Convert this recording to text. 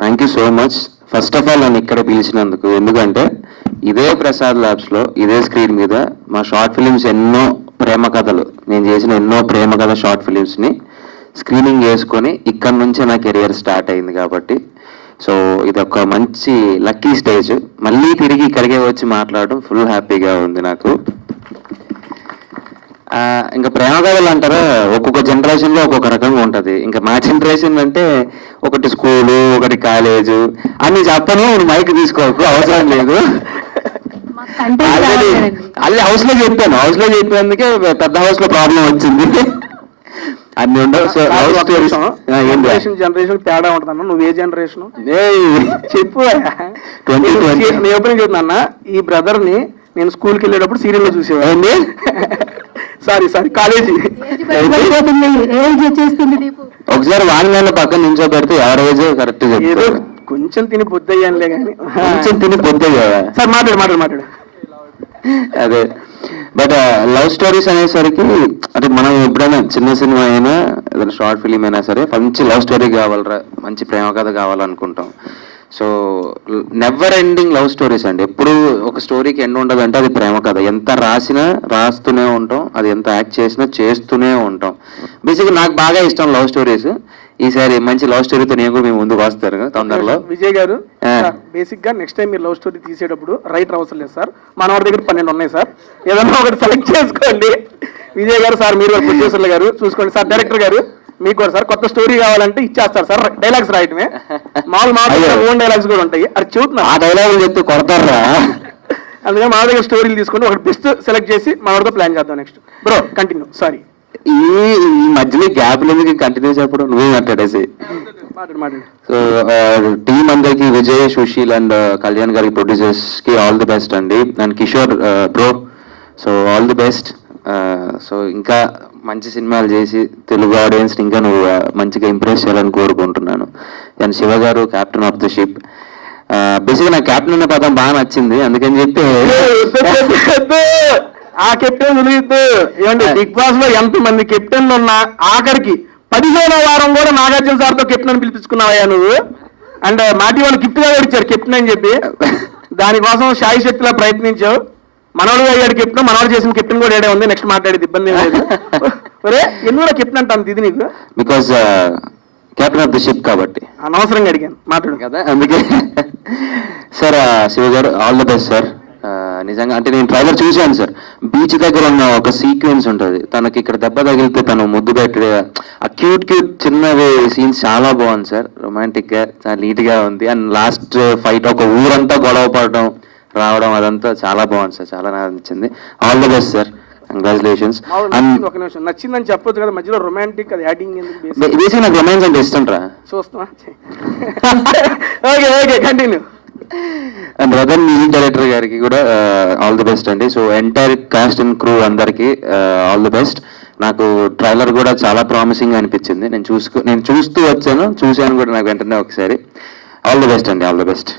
Thank you so much. First of all నన్ను ఇక్కడ పిలిచినందుకు. ఎందుకంటే ఇదే ప్రసాద్ ల్యాబ్స్లో ఇదే స్క్రీన్ మీద మా షార్ట్ ఫిలిమ్స్ ఎన్నో ప్రేమ కథలు, నేను చేసిన ఎన్నో ప్రేమ కథ షార్ట్ ఫిలిమ్స్ని స్క్రీనింగ్ చేసుకొని ఇక్కడ నుంచే నా కెరియర్ స్టార్ట్ అయింది. కాబట్టి సో ఇది ఒక మంచి లక్కీ స్టేజ్. మళ్ళీ తిరిగి ఇక్కడికే వచ్చి మాట్లాడడం ఫుల్ హ్యాపీగా ఉంది నాకు. ఇంకా ప్రేమ కథలు అంటారా, ఒక్కొక్క జనరేషన్లో ఒక్కొక్క రకంగా ఉంటుంది. ఇంకా మా జనరేషన్ అంటే ఒకటి స్కూలు, ఒకటి కాలేజు అన్ని చెప్పను. మైక్ తీసుకోకు, అవసరం లేదు. అది హౌస్లో చెప్పాను. హౌస్లో చెప్పేందుకే పెద్ద హౌస్లో ప్రాబ్లం వచ్చింది. అన్ని ఉండవు. జనరేషన్ తేడా ఉంటుందన్న. నువ్వు ఏ జనరేషన్ చెప్పు. నేను ఎప్పుడు చెప్తున్నా, ఈ బ్రదర్ ని నేను స్కూల్కి వెళ్ళేటప్పుడు సీరియల్లో చూసేవాడి. Sorry college. ఒకసారి వాడి మీద పక్కన నించో పెడితే ఎవరేజ్ కరెక్ట్ చెప్తారు. కొంచెం తిని పొద్దయ్యానులే కానీ. కొంచెం తిని పొద్దయ్యా. సార్ మాట్లాడు. అదే బట్ లవ్ స్టోరీస్ అనేసరికి అంటే మనం ఎప్పుడైనా చిన్న సినిమా అయినా ఏదైనా షార్ట్ ఫిలిం అయినా సరే మంచి లవ్ స్టోరీ కావాలరా, మంచి ప్రేమ కథ కావాలనుకుంటాం. So never ending love stories అండి. ఎప్పుడు ఒక స్టోరీకి ఎండ్ ఉండదు అంటే అది ప్రేమ కథ. ఎంత రాసినా రాస్తూనే ఉంటాం, అది ఎంత యాక్ట్ చేసినా చేస్తూనే ఉంటాం. బేసిక్గా నాకు బాగా ఇష్టం లవ్ స్టోరీస్. ఈసారి మంచి లవ్ స్టోరీతో నేను కూడా మేము ముందుకు వస్తారు తొందరలో. విజయ్ గారు, బేసిక్ గా నెక్స్ట్ టైం మీరు లవ్ స్టోరీ తీసేటప్పుడు రైటర్ అవసరం లేదు సార్. మన వారి దగ్గర 12 ఉన్నాయి సార్. ఏదన్నా ఒకటి సెలెక్ట్ చేసుకోండి. విజయ్ గారు సార్, మీరు ప్రొడ్యూసర్లు గారు చూసుకోండి సార్. డైరెక్టర్ గారు మీకు కూడా సార్ కొత్త స్టోరీ కావాలంటే ఇచ్చేస్తారు సార్. డైలాగ్స్ రాయటమే మామూలు ఓన్ డైలాగ్స్ కూడా ఉంటాయి. అది చెబుతున్నా, ఆ డైలాగులు చెప్తే కొడతారా. అందుకని మా దగ్గర స్టోరీలు తీసుకొని ఒకటి బెస్ట్ సెలెక్ట్ చేసి మనతో ప్లాన్ చేద్దాం. Next bro continue. సారీ, ఈ మధ్యలో గ్యాప్ ఎందుకు కంటిన్యూ చెప్పడం, నువ్వే మాట్లాడేసి. సో టీం అందరికి, విజయ్, సుశీల్ అండ్ కళ్యాణ్ గారికి, ప్రొడ్యూసర్స్ కి ఆల్ ది బెస్ట్ అండి. And Kishore bro, so all the best. So ఇంకా మంచి సినిమాలు చేసి తెలుగు ఆడియన్స్ ఇంకా నువ్వు మంచిగా ఇంప్రెస్ చేయాలని కోరుకుంటున్నాను. అండ్ శివ గారు, కెప్టెన్ ఆఫ్ ద షిప్. బేసిక్గా నాకు కెప్టెన్ అనే పదం బాగా నచ్చింది, అందుకని చెప్పి ఆ కెప్టెన్ తెలియదు. ఏమండి, బిగ్ బాస్ లో ఎంతమంది కెప్టెన్లు ఉన్నా ఆఖరికి 15వ వారం కూడా నాగార్జున సార్తో కెప్టెన్ అని పిలిపించుకున్నావయ్యా నువ్వు. అండ్ మాటి వాళ్ళు గిఫ్ట్ గా ఇచ్చారు కెప్టెన్ అని చెప్పి. దానికోసం శాయి శక్తిలా ప్రయత్నించావు. మనోడు అయ్యాడు కెప్టెన్, మనోడు చేసిన కెప్టెన్ కూడా ఏడే ఉంది. నెక్స్ట్ మాట్లాడేది ఇబ్బంది లేదు. ఒరే ఎందుకు కెప్టెన్ అంటాను ఇది నీకు? Because captain of the ship కాబట్టి. అనవసరంగా అడిగాను, మాట్లాడు కదా అందుకే. సార్ శివ గారు ఆల్ ది బెస్ట్ సార్. నిజంగా అంటే నేను ట్రైలర్ చూశాను సార్. బీచ్ దగ్గర ఉన్న ఒక సీక్వెన్స్ ఉంటుంది, తనకి ఇక్కడ దెబ్బ తగిలితే తను ముద్దు పెట్టే ఆ క్యూట్ చిన్నవి సీన్స్ చాలా బాగుంది సార్. రొమాంటిక్ గా చాలా నీట్ గా ఉంది. అండ్ లాస్ట్ ఫైట్ ఒక ఊరంతా గొడవ పడడం రావడం అదంతా చాలా బాగుంది సార్. చాలా నచ్చింది. All the best sir, congratulations. ఒక నిమిషం, నచ్చిందని చెప్పొచ్చు కదా, మధ్యలో రొమాంటిక్ అది యాడింగ్ ఎందుకు? బేసిక్ నాకు రొమాన్స్ అంటే ఇష్టం రా. చూస్తున్నా. Okay continue. And brother music director గారికి కూడా ఆల్ ది బెస్ట్ అండి. So entire cost and crew అందరికి ఆల్ ది బెస్ట్. నాకు ట్రైలర్ కూడా చాలా ప్రామిసింగ్ అనిపించింది. నేను చూస్తూ వచ్చాను, చూశాను కూడా నాకు వెంటనే ఒకసారి. ఆల్ ది బెస్ట్ అండి, ఆల్ ది బెస్ట్.